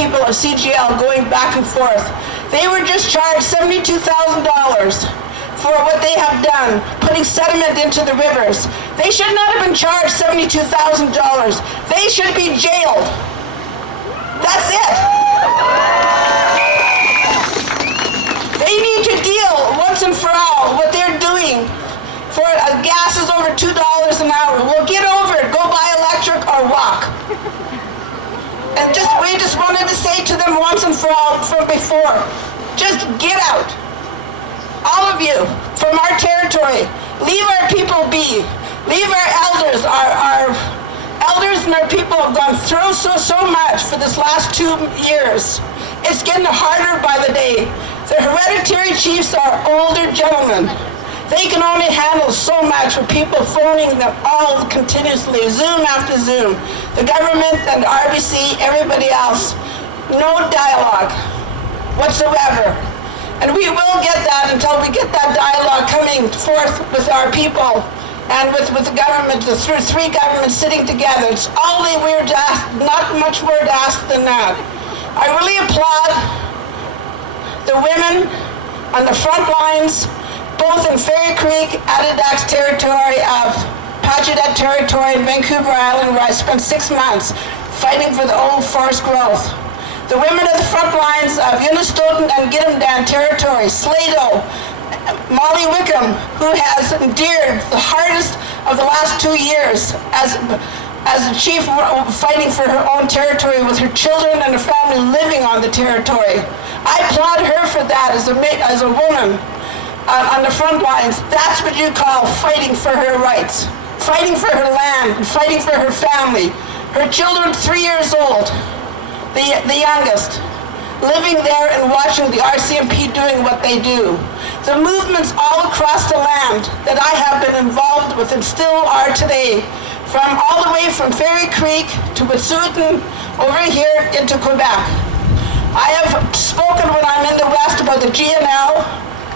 people of CGL going back and forth. They were just charged $72,000 for what they have done, putting sediment into the rivers. They should not have been charged $72,000. They should be jailed. That's it. They need to deal once and for all what they're doing. For gas is over $2 an hour. Well, get over it. Go buy electric or walk. And we just wanted to say to them once and for all from before, just get out. All of you from our territory, leave our people be. Leave our elders. Our elders and our people have gone through so much for this last 2 years. It's getting harder by the day. The hereditary chiefs are older gentlemen. They can only handle so much with people phoning them all continuously, Zoom after Zoom. The government and RBC, everybody else, no dialogue whatsoever. And we will get that until we get that dialogue coming forth with our people and with the government, the three governments sitting together. It's all we're asked, not much more to ask than that. I really applaud the women on the front lines, both in Fairy Creek, Adidas territory, of Pageaudet territory, and Vancouver Island, where I spent 6 months fighting for the old forest growth. The women at the front lines of Unistoten and Giddimdan territory, Slato, Molly Wickham, who has endured the hardest of the last 2 years as a chief fighting for her own territory with her children and her family living on the territory. I applaud her for that as a woman. On the front lines. That's what you call fighting for her rights, fighting for her land, fighting for her family. Her children, 3 years old, the youngest, living there and watching the RCMP doing what they do. The movements all across the land that I have been involved with and still are today, from all the way from Fairy Creek to Wet'suwet'en over here into Quebec. I have spoken when I'm in the West about the GNL,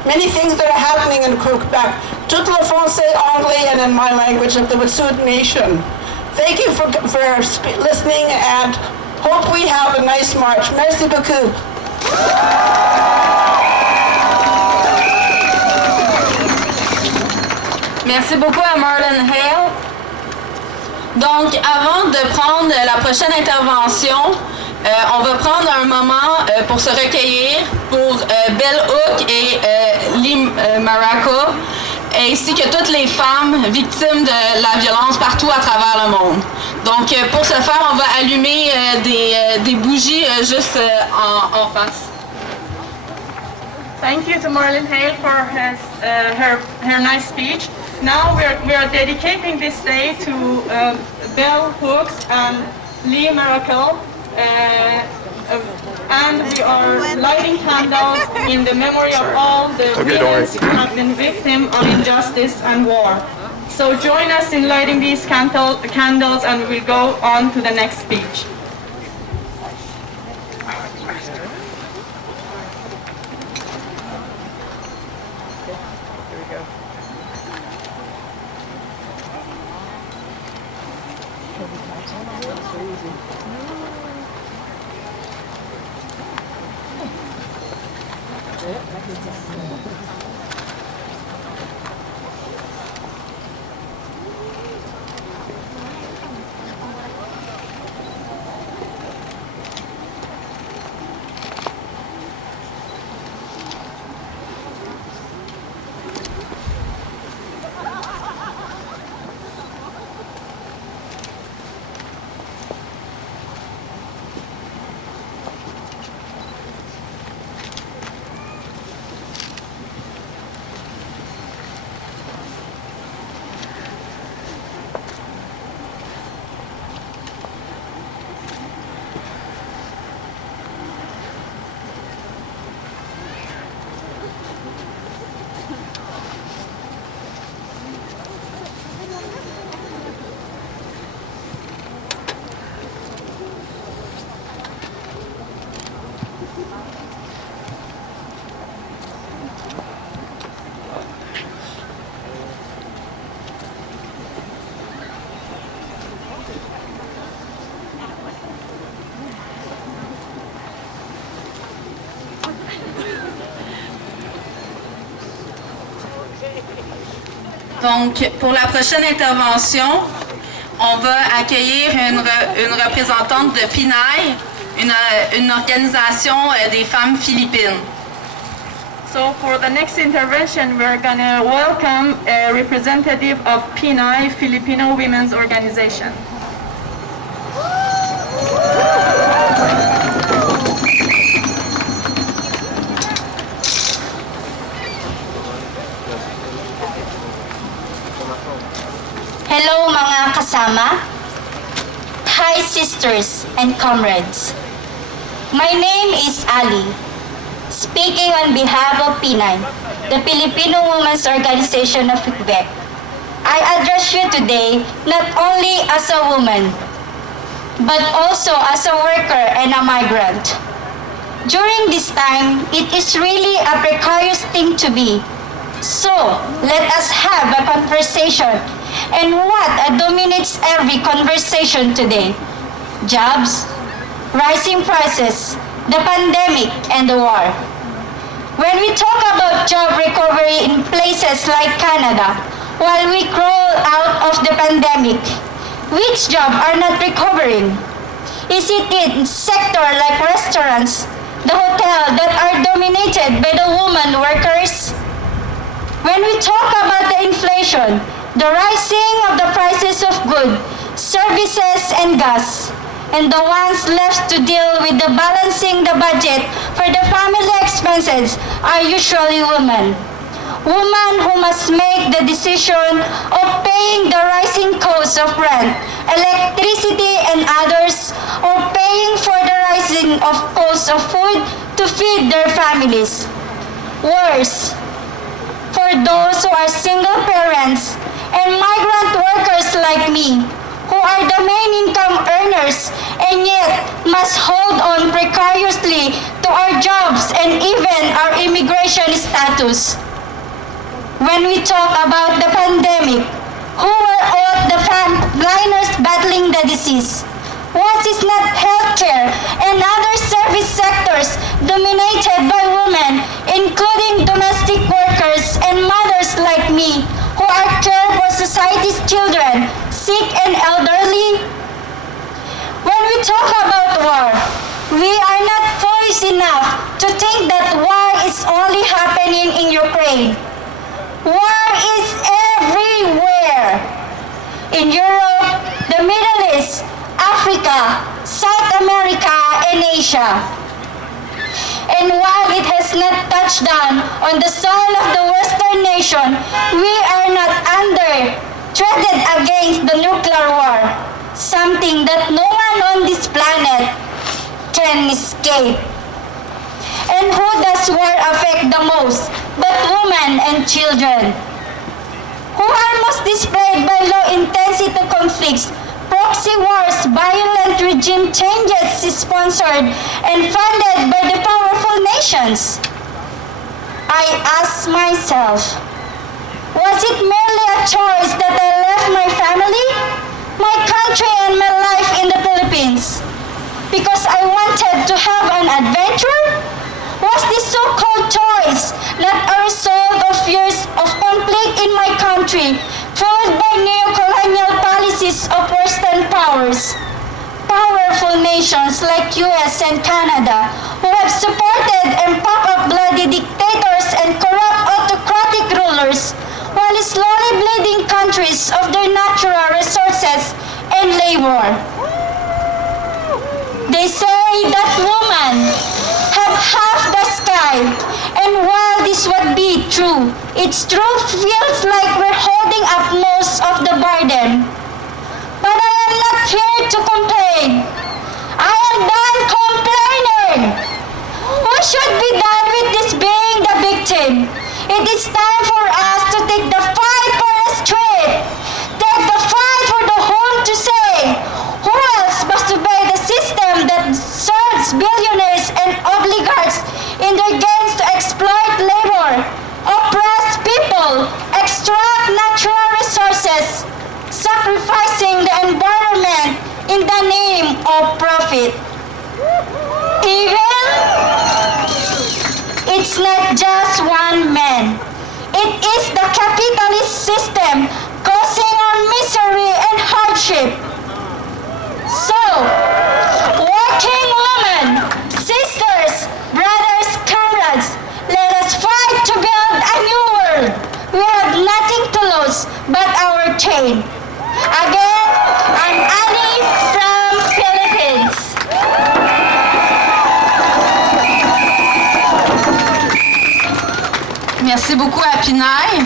many things that are happening in Quebec. Tout le français, anglais, and in my language of the Wet'suwet'en Nation. Thank you for listening, and hope we have a nice march. Merci beaucoup. Merci beaucoup à Marlon Hale. Donc, avant de prendre la prochaine intervention, on va prendre un moment pour se recueillir pour Bell Hook et Lee Maraco, ainsi que toutes les femmes victimes de la violence partout à travers le monde. Donc, pour ce faire, on va allumer des bougies juste en face. Thank you to Marlon Hale for her nice speech. Now we are dedicating this day to Bell Hooks and Lee Maracle. And we are lighting candles in the memory of all the women who have been victims of injustice and war. So join us in lighting these candles, and we'll go on to the next speech. Donc, pour la prochaine intervention, on va accueillir une représentante de PNAI, une organisation des femmes philippines. So for the next intervention, we're going to welcome a representative of PNAI, Filipino Women's Organization. Hello mga kasama. Hi sisters and comrades. My name is Ali. Speaking on behalf of PNAI, the Filipino Women's Organization of Quebec, I address you today not only as a woman, but also as a worker and a migrant. During this time, it is really a precarious thing to be. So, let us have a conversation. And what dominates every conversation today? Jobs, rising prices, the pandemic, and the war. When we talk about job recovery in places like Canada, while we crawl out of the pandemic, which jobs are not recovering? Is it in sector like restaurants, the hotel that are dominated by the women workers? When we talk about the inflation, the rising of the prices of goods, services, and gas, and the ones left to deal with the balancing the budget for the family expenses are usually women. Women who must make the decision of paying the rising cost of rent, electricity, and others, or paying for the rising of cost of food to feed their families. Worse, for those who are single parents and migrant workers like me, who are the main income earners and yet must hold on precariously to our jobs and even our immigration status. When we talk about the pandemic, who were all the frontliners battling the disease? Was it not healthcare and other service sectors dominated by women, including domestic workers and mothers like me, who are care for society's children, sick and elderly? When we talk about war, we are not foolish enough to think that war is only happening in Ukraine. War is everywhere. In Europe, the Middle East, Africa, South America, and Asia. And while it has not touched down on the soil of the Western nation, we are not treated against the nuclear war, something that no one on this planet can escape. And who does war affect the most but women and children? Who are most displayed by low-intensity conflicts, proxy wars, violent regime changes sponsored and funded by the powerful nations? I ask myself, was it merely a choice that I left my family, my country, and my life in the Philippines because I wanted to have an adventure? Was this so-called choice not a result of years of conflict in my country, fueled by neo-colonial policies of Western powers? Powerful nations like US and Canada, who have supported and propped up bloody dictators and corrupt autocratic rulers, while slowly bleeding countries of their natural resources and labor. They say that women have half the sky, and while this would be true, its truth feels like we're holding up most of the burden. But I am not here to complain. I am done complaining. We should be done with this being the victim. It is time for us to take the fight for the street. Take the fight for the home to say, who else must obey the system that serves billionaires and oligarchs in their gains to exploit labor, oppress people, extract natural resources, sacrificing the environment in the name of profit? Evil? It's not just one man. It is the capitalist system causing our misery and hardship. So, working women, sisters, brothers, comrades, let us fight to build a new world. We have nothing to lose but our chain. Again, I'm Annie from Philippines. Merci beaucoup à Pinaille.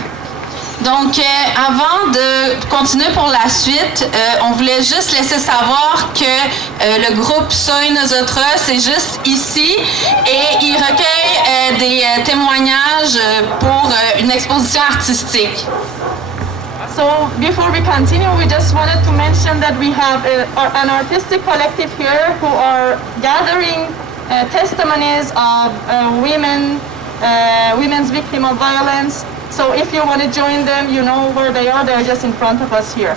Donc, avant de continuer pour la suite, on voulait juste laisser savoir que le groupe Soy Nosotros est juste ici et il recueille des témoignages pour une exposition artistique. So before we continue, we just wanted to mention that we have an artistic collective here who are gathering testimonies of women's victims of violence. So if you want to join them, you know where they are. They're just in front of us here.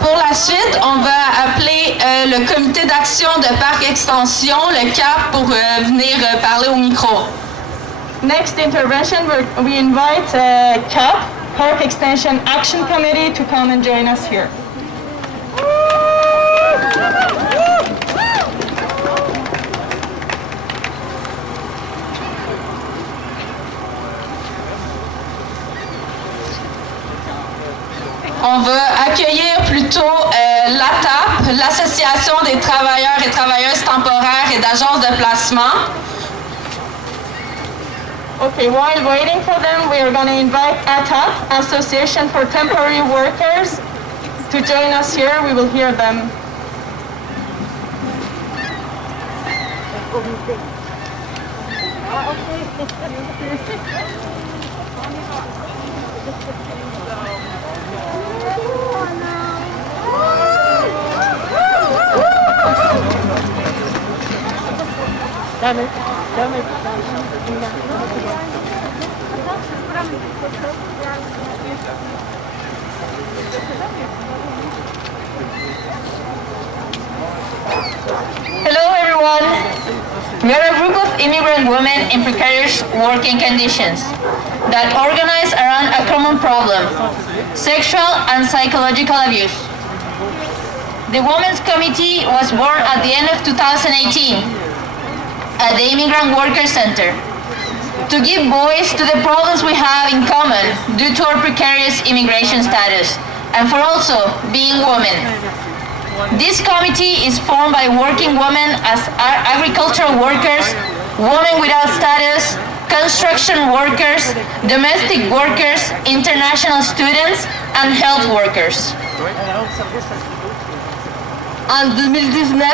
Pour la suite, on va appeler le comité d'action de Parc Extension, le CAP, pour venir parler au micro. Next intervention, we invite CAP, Park Extension Action Committee, to come and join us here. On va accueillir plutôt l'ATAP, l'Association des travailleurs et travailleuses temporaires et d'agences de placement. Okay, while waiting for them, we are going to invite ATAP, Association for Temporary Workers, to join us here. We will hear them. Hello everyone. We are a group of immigrant women in precarious working conditions that organize around a common problem: sexual and psychological abuse. The Women's Committee was born at the end of 2018 at the Immigrant Workers Center to give voice to the problems we have in common due to our precarious immigration status and for also being women. This committee is formed by working women as agricultural workers, women without status, construction workers, domestic workers, international students, and health workers. En 2019,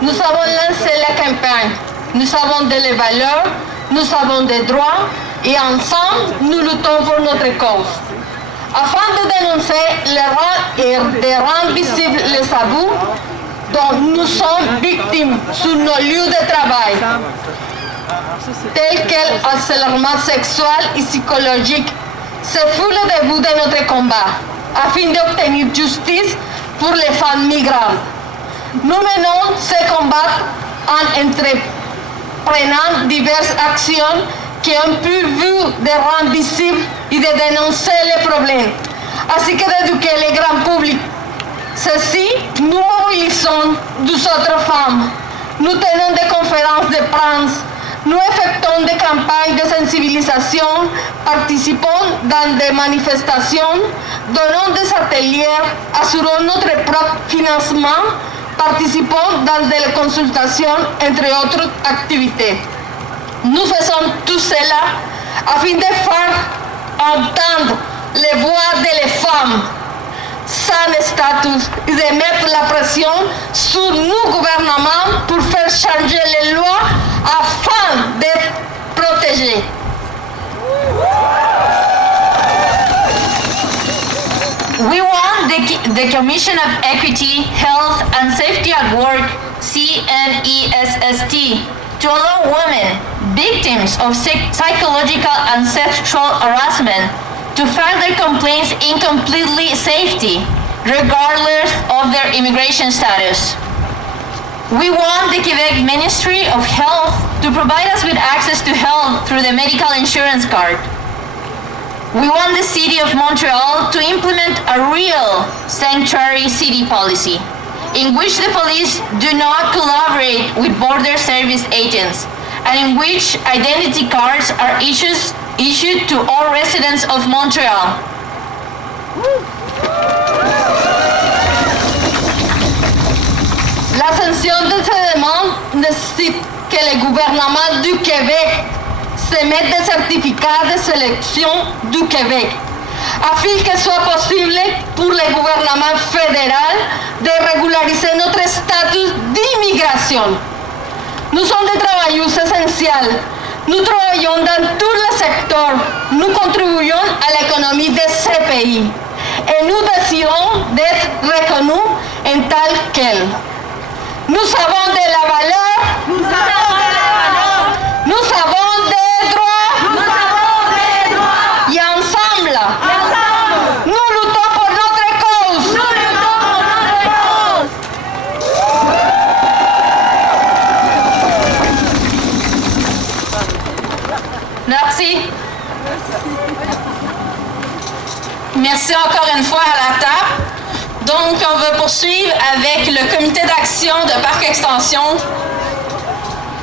nous avons lancé la campagne. Nous avons des valeurs, nous avons des droits et ensemble, nous luttons pour notre cause. Afin de dénoncer et de rendre visibles les abus dont nous sommes victimes sur nos lieux de travail, tels que le harcèlement sexuel et psychologique, ce fut le début de notre combat, afin d'obtenir justice pour les femmes migrantes. Nous menons ce combat en entreprenant diverses actions qui ont pu de rendre visibles et de dénoncer les problèmes, ainsi que d'éduquer le grand public. Ceci, nous mobilisons d'autres femmes. Nous tenons des conférences de presse, nous effectuons des campagnes de sensibilisation, participons dans des manifestations, donnons des ateliers, assurons notre propre financement, participons dans des consultations, entre autres activités. Nous faisons tout cela afin de faire entendre les voix des femmes sans statut et de mettre la pression sur nos gouvernements pour faire changer les lois afin d'être protégés. We want the Commission of Equity, Health and Safety at Work, CNESST, to allow women, victims of psychological and sexual harassment, to file their complaints in completely safety, regardless of their immigration status. We want the Quebec Ministry of Health to provide us with access to health through the medical insurance card. We want the City of Montreal to implement a real sanctuary city policy in which the police do not collaborate with border service agents and in which identity cards are issued to all residents of Montreal. La sanction de ces demandes nécessite que le gouvernement du Québec se mette des certificats de sélection du Québec afin que soit possible pour le gouvernement fédéral de régulariser notre statut d'immigration. Nous sommes des travailleuses essentielles. Nous travaillons dans tous les secteurs. Nous contribuons à l'économie de ce pays. Et nous désirons d'être reconnus en tant qu'elle. Nous avons de la valeur. Nous avons de la valeur. Nous avons des droits. Nous avons des droits. Et ensemble, nous luttons pour notre cause. Nous luttons pour notre cause. Merci. Merci encore une fois à la table. Donc, on va poursuivre avec le comité d'action de Parc Extension.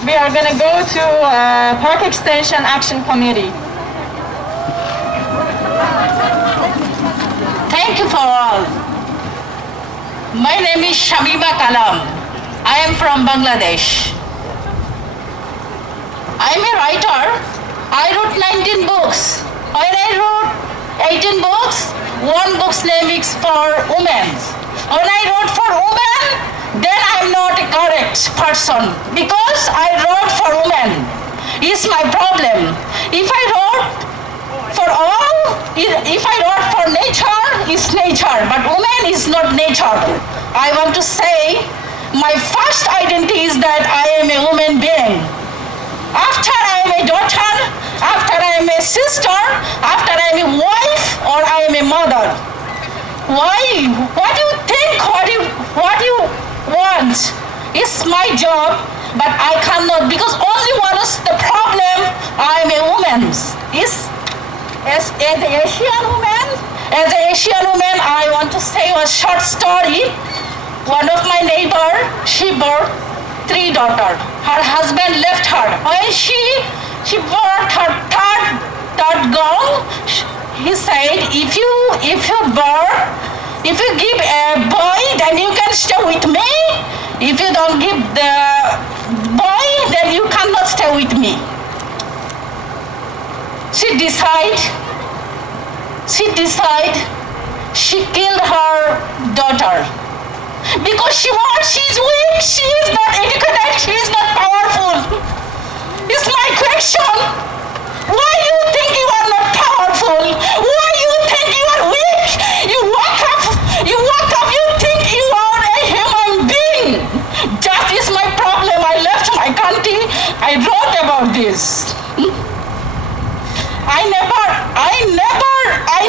We are going to go to Park Extension Action Committee. Thank you for all. My name is Shamima Kalam. I am from Bangladesh. I am a writer. I wrote 19 books. When I wrote 18 books, one book's name is for women. When I wrote for women, then I'm not a correct person because I wrote for women. It's my problem. If I wrote for all, if I wrote for nature, it's nature, but woman is not nature. I want to say my first identity is that I am a human being. After I am a daughter, after I am a sister, after I am a wife, or I am a mother. Why? What do you think? What you want? It's my job, but I cannot because only one is the problem. I am a woman. As an Asian woman, I want to say a short story. One of my neighbor, she bore 3 daughters. Her husband left her. When she bought her third girl, he said, if you give a boy, then you can stay with me. If you don't give the boy, then you cannot stay with me. She killed her daughter. Because she's weak, she is not educated, she is not powerful. It's my question. Why you think you are not powerful? Why you think you are weak? You wake up, you think you are a human being. That is my problem. I left my country, I wrote about this. I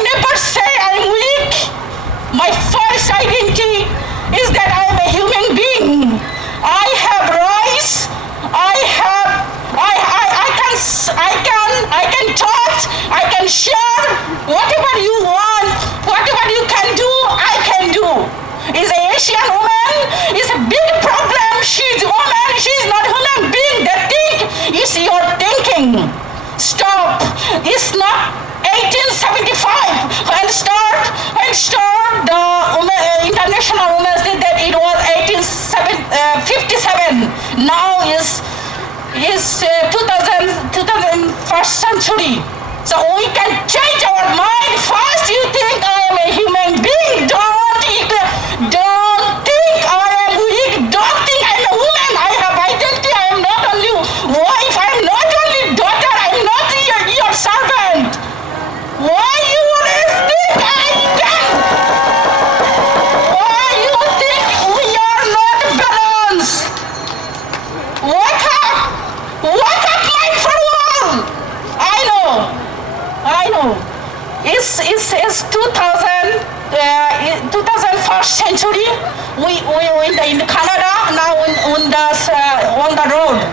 never say I'm weak. My first identity is that I am a human being. I have rights. I can talk. I can share whatever you want, whatever you can do. I can do. Is an Asian woman is a big problem. She's a woman. She's not a human being. The thing is your thinking. Stop. It's not 1875 when start the International Women's Day, that it was 1857. Now is 21st century. So we can change our mind. First you think I am a human being. Don't think I am weak. Don't think I am a woman. I have identity. I am not only wife. I am not only daughter. I am not your servant. Why you always think I can? Why you think we are not balanced? Wake up, mind for all. I know. It's 21st century. We in Canada now on the road.